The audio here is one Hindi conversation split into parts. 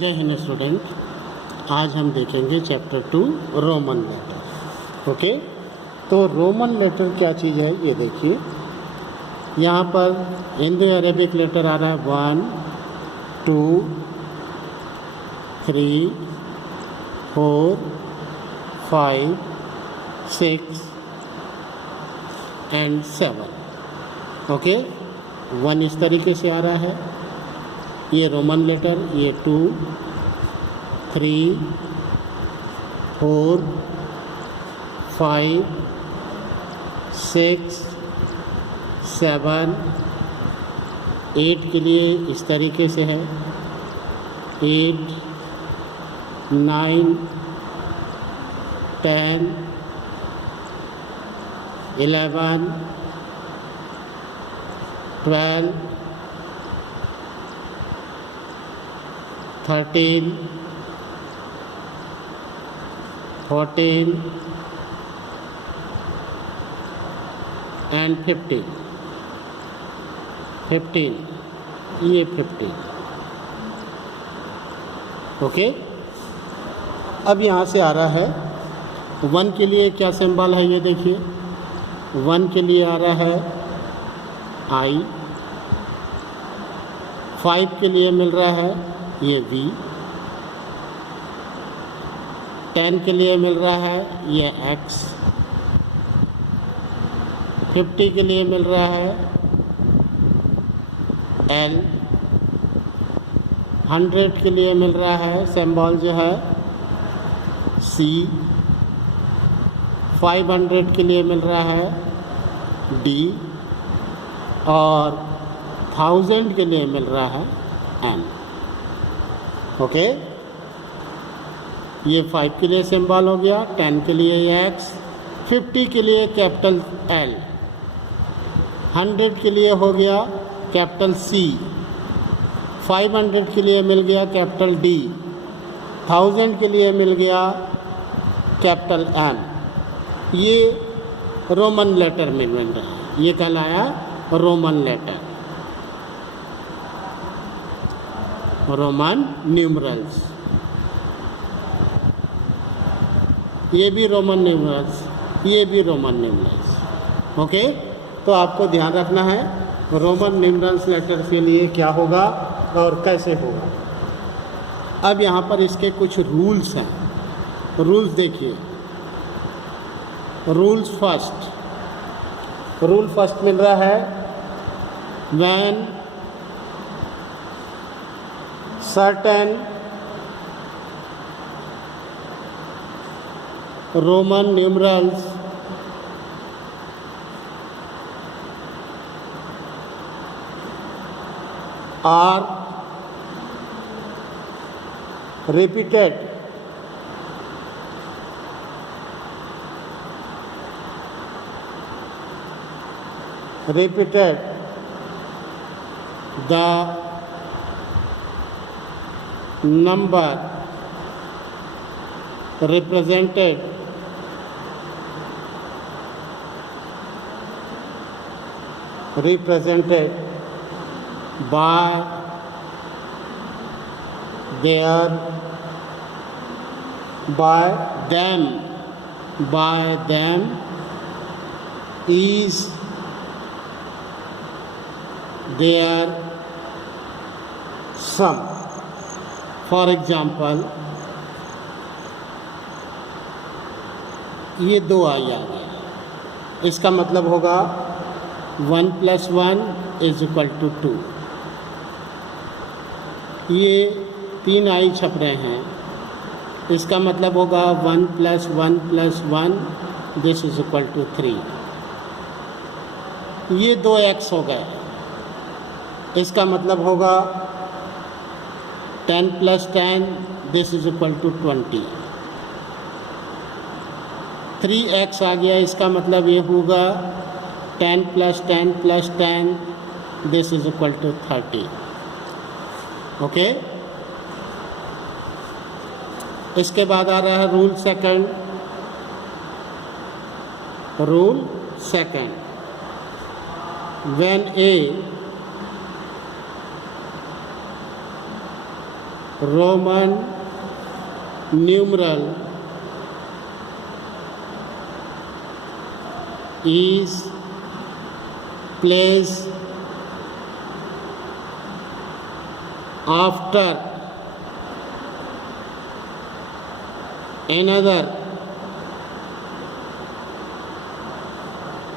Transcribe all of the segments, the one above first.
जय हिंद स्टूडेंट। आज हम देखेंगे चैप्टर 2 रोमन लेटर। ओके, तो रोमन लेटर क्या चीज़ है ये देखिए। यहाँ पर इंडो अरेबिक लेटर आ रहा है 1 2 3 4 5 6 एंड 7। ओके, 1 इस तरीके से आ रहा है, ये रोमन लेटर, ये 2 3 4 5 6 7 8 के लिए इस तरीके से है, 8 9 10 11 12 13 14 एंड 15 ये 15। ओके, अब यहाँ से आ रहा है 1 के लिए क्या सिंबल है ये देखिए। 1 के लिए आ रहा है आई, 5 के लिए मिल रहा है ये V, 10 के लिए मिल रहा है ये X, 50 के लिए मिल रहा है L, 100 के लिए मिल रहा है सिंबल जो है C, 500 के लिए मिल रहा है D और 1000 के लिए मिल रहा है N। ओके, ये 5 के लिए सिंबल हो गया, 10 के लिए X, 50 के लिए कैपिटल L, 100 के लिए हो गया कैपिटल C, 500 के लिए मिल गया कैपिटल D, 1000 के लिए मिल गया कैपिटल M। ये रोमन लेटर में मिल रहा है, ये कहलाया रोमन लेटर, रोमन न्यूमरल्स। ये भी रोमन न्यूमरल्स, ये भी रोमन न्यूमरल्स। ओके, तो आपको ध्यान रखना है रोमन न्यूमरल्स लेटर के लिए क्या होगा और कैसे होगा। अब यहाँ पर इसके कुछ रूल्स हैं। रूल्स देखिए। रूल फर्स्ट मिल रहा है when certain Roman numerals are repeated the number represented by them is their sum। For example ये 2 आई आ गया, इसका मतलब होगा 1 + 1 = 2। ये 3 आई छप रहे हैं, इसका मतलब होगा 1 + 1 + 1 = 3। ये 2x हो गए, इसका मतलब होगा 10 + 10 = 20। 3x आ गया, इसका मतलब ये होगा 10 + 10 + 10 = 30। ओके, इसके बाद आ रहा है rule second when a Roman numeral is placed after another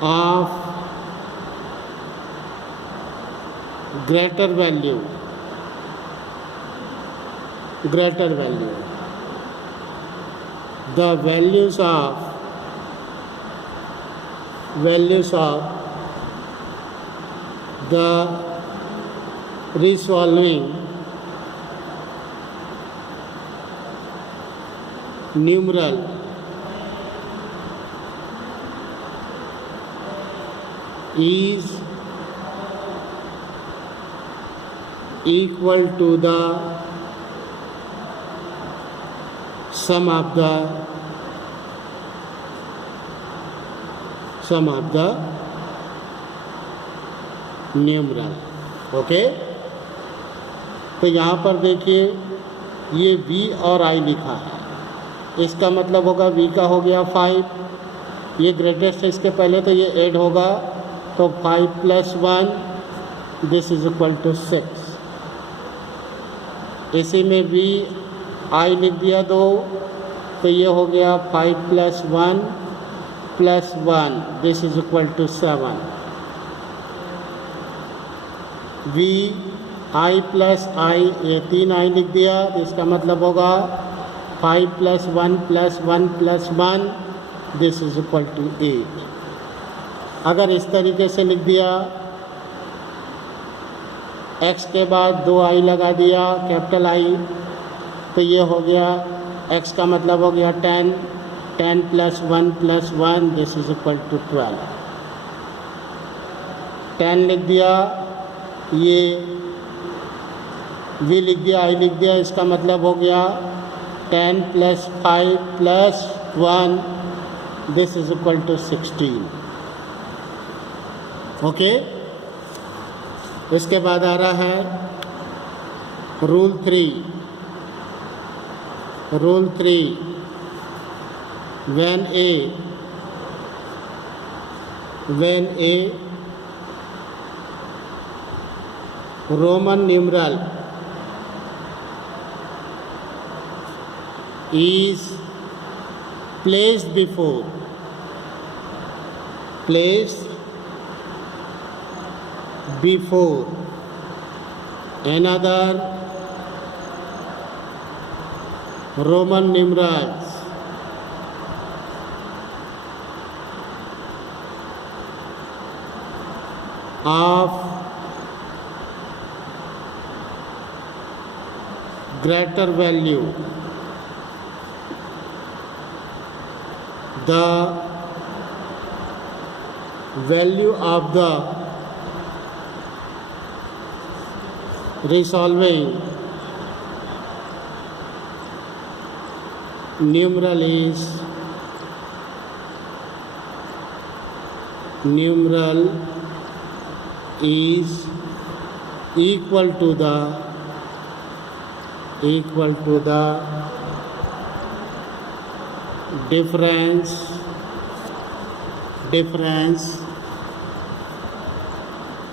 of greater value. The values of the resolving numeral is equal to the sum of the numeral. Okay, तो यहाँ पर देखिए ये v और I लिखा है, इसका मतलब होगा v का हो गया 5, ये ग्रेटेस्ट है इसके पहले, तो ये ऐड होगा, तो 5 + 1 दिस इज इक्वल टू 6. इसी में v I लिख दिया 2, तो ये हो गया 5 + 1 + 1 this is equal to 7. v I + I, ये 3 I लिख दिया, तो इसका मतलब होगा 5 + 1 + 1 + 1 दिस इज इक्वल टू 8. अगर इस तरीके से लिख दिया, x के बाद 2 I लगा दिया कैपिटल I, तो ये हो गया x का मतलब हो गया 10 + 1 + 1 दिस इज इक्वल टू 12. 10 लिख दिया, ये v लिख दिया, I लिख दिया, इसका मतलब हो गया 10 + 5 + 1 this is equal to 16. Okay, इसके बाद आ रहा है rule 3. when a Roman numeral is placed before another Roman numerals of greater value, the value of the resolving numeral is equal to the difference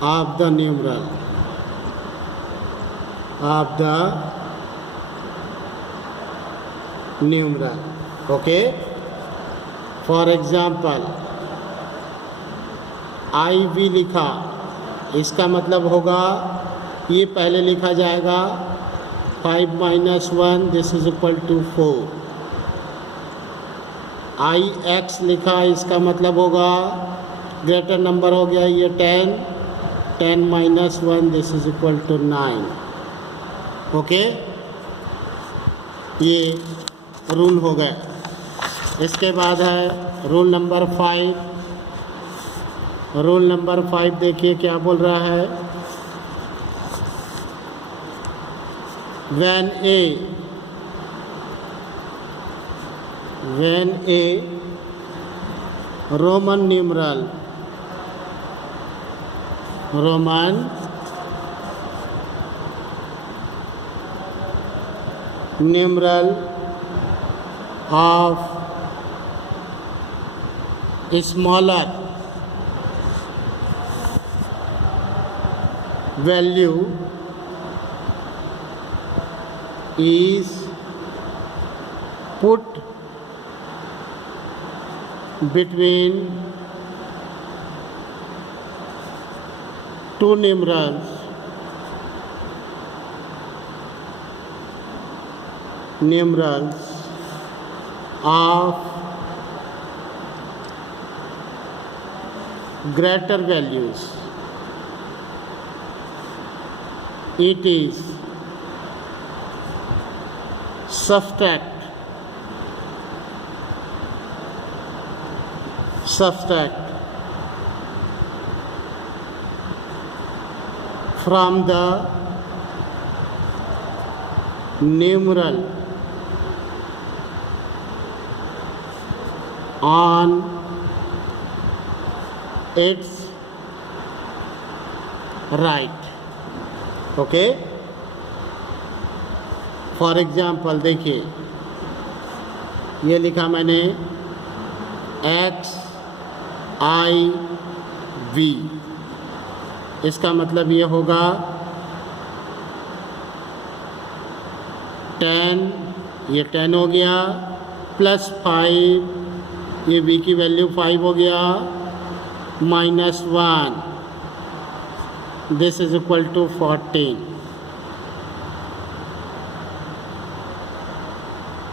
of the numeral okay. For example, IV लिखा, इसका मतलब होगा ये पहले लिखा जाएगा 5 - 1 this is equal to 4. IX लिखा, इसका मतलब होगा ग्रेटर नंबर हो गया ये 10 - 1 this is equal to 9. Okay, ये रूल हो गए. इसके बाद है रूल नंबर 5. रूल नंबर 5 देखिए क्या बोल रहा है. when a Roman numeral numeral of smaller value is put between two numerals of greater values. It is subtract from the numeral on its right. Okay, for example देखिए, ये लिखा मैंने XIV, इसका मतलब ये होगा 10, ये 10 हो गया, प्लस 5, ये V की वैल्यू 5 हो गया, minus 1, this is equal to 14.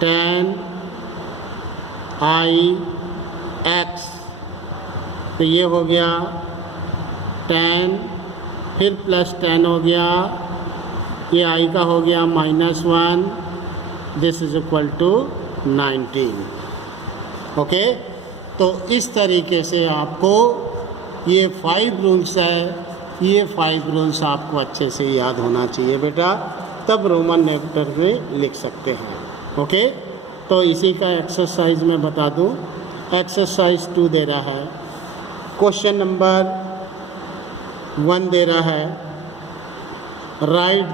10IX, तो ये हो गया 10, फिर प्लस 10 हो गया, ये I का हो गया minus 1, this is equal to 19. Okay, तो इस तरीके से आपको ये 5 रूल्स है, ये 5 रूल्स आपको अच्छे से याद होना चाहिए बेटा, तब रोमन लेटर में लिख सकते हैं. ओके, तो इसी का एक्सरसाइज मैं बता दूं. एक्सरसाइज 2 दे रहा है, क्वेश्चन नंबर 1 दे रहा है, write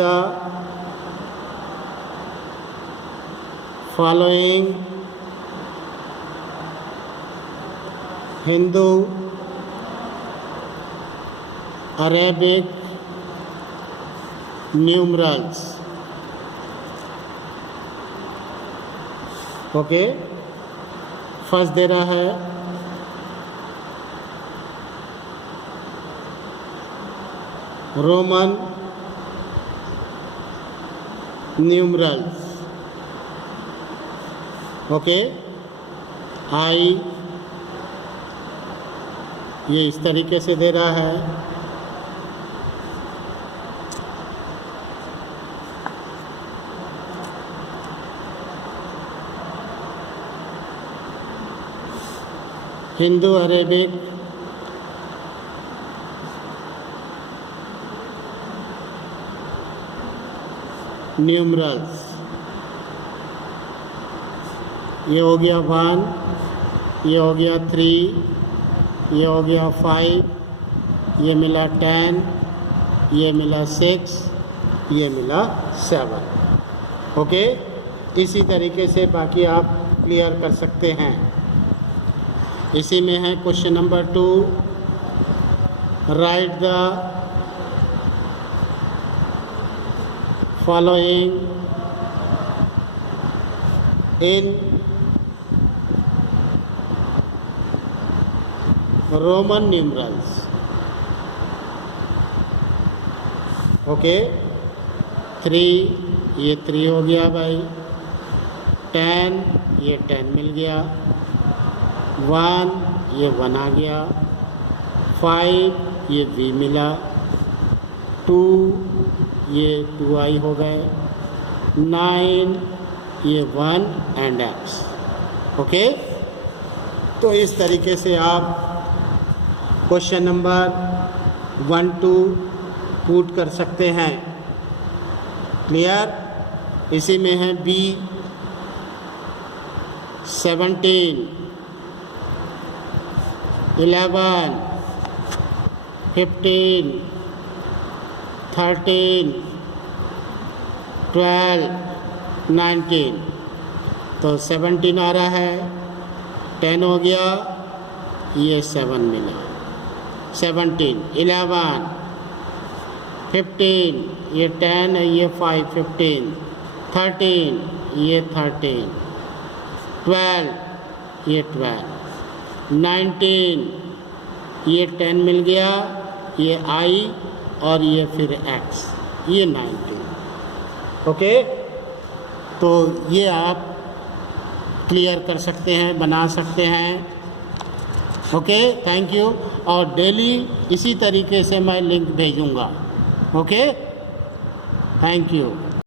the following Hindu Arabic numerals. Okay, first दे रहा है रोमन न्यूमरल्स. ओके, I, ये इस तरीके से दे रहा है, हिंदू अरेबिक न्यूमरल्स. ये हो गया 1, ये हो गया 3, ये हो गया 5, ये मिला 10, ये मिला 6, ये मिला 7. ओके, इसी तरीके से बाकी आप क्लियर कर सकते हैं. इसी में है question number 2, right the following in Roman numerals. Okay, 3, ये 3 हो गया भाई, 10, ये 10 मिल गया, 1, ये 1 आ गया, 5, ये V मिला, 2, ये 2I हो गए, 9, ये 1 एंड X. ओके, तो इस तरीके से आप क्वेश्चन नंबर 1, 2 पुट कर सकते हैं. क्लियर. इसी में है B 17, 11, 15, 13, 12, 19, तो 17 आ रहा है, 10 हो गया, ये 7 मिला, 17, 11, 15, ये 10 है, ये 5, 15, 13, ये 13, 12, ये 12, 19, ये 10 मिल गया, ये I और ये फिर X, ये 19। ओके, तो ये आप क्लियर कर सकते हैं, बना सकते हैं। Okay, thank you. और डेली इसी तरीके से मैं लिंक भेजूँगा। Okay, thank you.